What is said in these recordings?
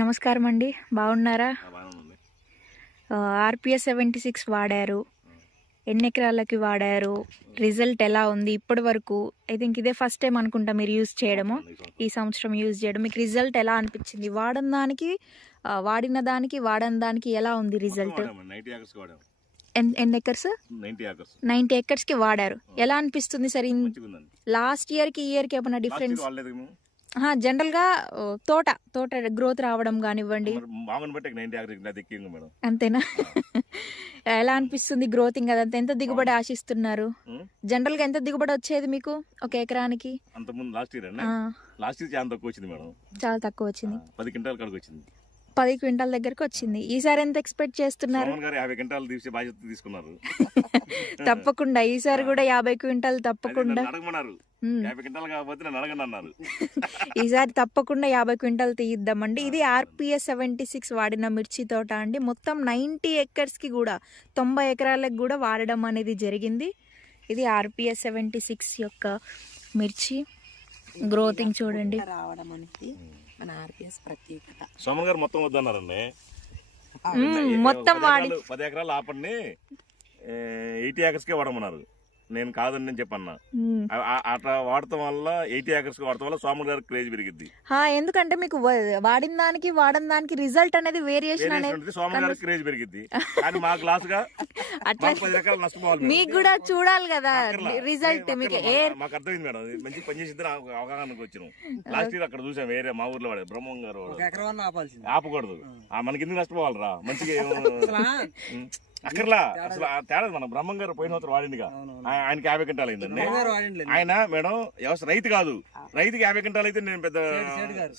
నమస్కారం అండి, బాగున్నారా? ఆర్పిఎస్ 76 వాడారు, ఎన్ని ఎకరాలకి వాడారు, రిజల్ట్ ఎలా ఉంది? ఇప్పటి వరకు ఐ థింక్ ఇదే ఫస్ట్ టైం అనుకుంటా మీరు యూజ్ చేయడము, ఈ సంవత్సరం యూజ్ చేయడం. మీకు రిజల్ట్ ఎలా అనిపించింది? వాడిన దానికి ఎలా ఉంది రిజల్ట్? ఎన్ని ఎకర్స్? 90 ఎకర్స్కి వాడారు. ఎలా అనిపిస్తుంది సార్? లాస్ట్ ఇయర్కి ఈ ఇయర్కి ఏమైనా డిఫరెన్స్? జనరల్గా తోట గ్రోత్ రావడం కానివ్వండి, అంతేనా? ఎలా అనిపిస్తుంది గ్రోతింగ్? అదంతా ఎంత దిగుబడి ఆశిస్తున్నారు? జనరల్ గా ఎంత దిగుబడి వచ్చేది మీకు ఒక ఎకరానికి? చాలా తక్కువ వచ్చింది. 10 క్వింటాల దగ్గరకు వచ్చింది. ఈసారి ఎంత ఎక్స్పెక్ట్ చేస్తున్నారు? తప్పకుండా ఈసారి కూడా 50 క్వింటాల్ తప్పకుండా. ఈసారి తప్పకుండా 50 క్వింటాల్ తీయిద్దామండి. ఇది ఆర్పిఎస్ 76 వాడిన మిర్చి తోట అండి. మొత్తం 90 ఎకర్స్ కి కూడా 90 ఎకరాలకు కూడా వాడడం అనేది జరిగింది. ఇది ఆర్పిఎస్ 76 యొక్క మిర్చి గ్రోతింగ్ చూడండి. రావడం అనేది మన ఆర్పిఎస్ ప్రత్యేకత. సోమన్ గారు మొత్తం వద్దన్నారండి. మొత్తం వాడి 10 ఎకరాలు ఆపండి, 80 ఎకర్స్కే వాడమన్నారు. నేను కాదని నేను చెప్పన్నా. అట్లా వాడటం వల్ల 80 ఎకర్స్ వాడటం వల్ల సోమన్ గారికి క్రేజ్ పెరిగింది. ఎందుకంటే మీకు వాడిన దానికి రిజల్ట్ అనేది వేరియేషన్ అనేది సోమన్ గారికి క్రేజ్ పెరిగింది. కానీ మా క్లాస్ గా అట్లా 10 ఎకరాలు నష్టపోవాలి. మీకు కూడా చూడాలి కదా రిజల్ట్. మీకు మాకు అర్థమైంది మేడం, మంచి పని చేసింది. అవగాహనకు వచ్చినాం. లాస్ట్ ఇయర్ అక్కడ చూసాం, వేరే మా ఊర్లో వాడే బ్రహ్మం గారు. ఆపకూడదు, మనకి ఎందుకు నష్టపోవాలరా? మంచిగా అక్కర్లా అసలు తేడా. మన బ్రహ్మం గారు పోయిన సంవత్సరం వాడిందిగా, ఆయనకి 50 క్వింటాలు అయిందండి. ఆయన మేడం వ్యవసాయ రైతు కాదు, రైతుకి 50 క్వింటాలు అయితే నేను పెద్ద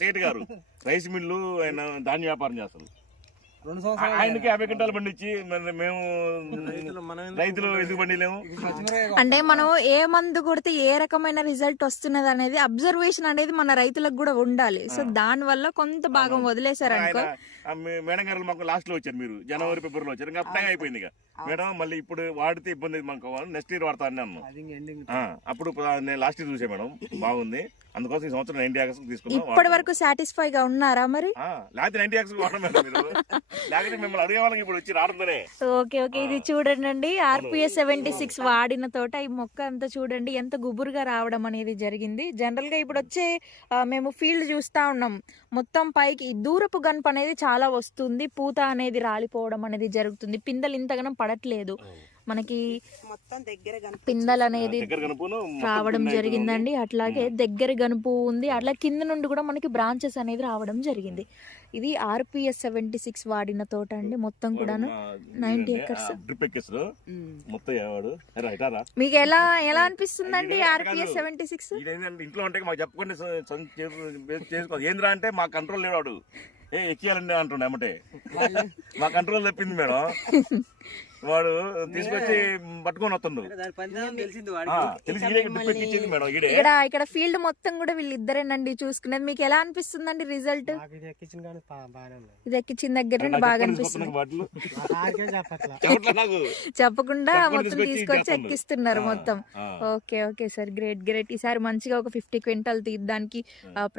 సేటు గారు రైస్ మిల్లు, ఆయన ధాన్య వ్యాపారం చేస్తారు. ఆయనకి 50 క్వింటాలు పండించి మేము రైతులు ఎందుకు పండిలేము? అంటే మనం ఏ మందు కొడితే ఏ రకమైన రిజల్ట్ వస్తున్నది అనేది అబ్జర్వేషన్ అనేది మన రైతులకు కూడా ఉండాలి. సో దాని వల్ల కొంత భాగం వదిలేశారు అనుకో. మేడం గారు మాకు లాస్ట్ లో వచ్చారు, మీరు జనవరి ఫిబ్రవరిలో వచ్చారు. ఇంకా అప్పుడే అయిపోయింది ఇక. మేడం మళ్ళీ ఇప్పుడు వాడితే ఇబ్బంది, మాకు నెక్స్ట్ ఇయర్ వాడతా అని అన్నాను. అప్పుడు నేను లాస్ట్ ఇయర్ చూసా మేడం, బాగుంది. అందుకోసం ఈ సంవత్సరం 90 ఎకర్స్ తీసుకున్నాం. ఇప్పటి వరకు సాటిస్ఫై గా ఉన్నారా మరి? లేకపోతే 90 ఎకర్స్ వాడడం మేడం మీరు, లేకపోతే మిమ్మల్ని అడిగే వాళ్ళకి ఇప్పుడు వచ్చి రావడంతోనే. ఓకే, ఇది చూడండి ఆర్పిఎస్ 76 వాడిన తోట. ఈ మొక్క అంతా చూడండి ఎంత గుబురుగా రావడం అనేది జరిగింది. జనరల్ గా ఇప్పుడు వచ్చే మేము ఫీల్డ్ చూస్తా ఉన్నాం, మొత్తం పైకి దూరపు గనుపు అనేది చాలా వస్తుంది, పూత అనేది రాలిపోవడం అనేది జరుగుతుంది, పిందెలు ఇంతగానం పడట్లేదు మనకి. పిందెలు అనేది రావడం జరిగిందండి. అట్లాగే దగ్గర గనుపు ఉంది, అట్లా కింద నుండి కూడా మనకి బ్రాంచెస్ అనేది రావడం జరిగింది. ఇది ఆర్పిఎస్ 76 వాడిన తోట అండి. మొత్తం కూడాను 90 ఎకర్స్. మీకు ఎలా అనిపిస్తుందండి ఆర్పిఎస్ 76? ఇంట్లో ఉంటే మాకు చెప్పకుండా చేసుకోవాలి. ఏంద్రా అంటే మా కంట్రోల్ లేవాడు, ఎక్కియాలండి అంటుండే అమ్మటే. మా కంట్రోల్ తప్పింది మేడం. వాడు తీసుకొచ్చి పట్టుకొని వస్తుండు. ఇక్కడ ఫీల్డ్ మొత్తం కూడా వీళ్ళిద్దరేనండి చూసుకునేది. మీకు ఎలా అనిపిస్తుందండి రిజల్ట్? ఇది ఎక్కించిన దగ్గర నుండి బాగా అనిపిస్తుంది. చెప్పకుండా మొత్తం తీసుకొచ్చి ఎక్కిస్తున్నారు మొత్తం. Okay sir, great. ఈసారి మంచిగా ఒక 50 క్వింటాల్ తీయడానికి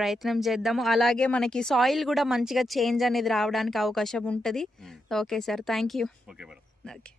ప్రయత్నం చేద్దాము. అలాగే మనకి సాయిల్ కూడా మంచిగా చేంజ్ అనేది రావడానికి అవకాశం ఉంటది. Okay sir, thank you. Okay.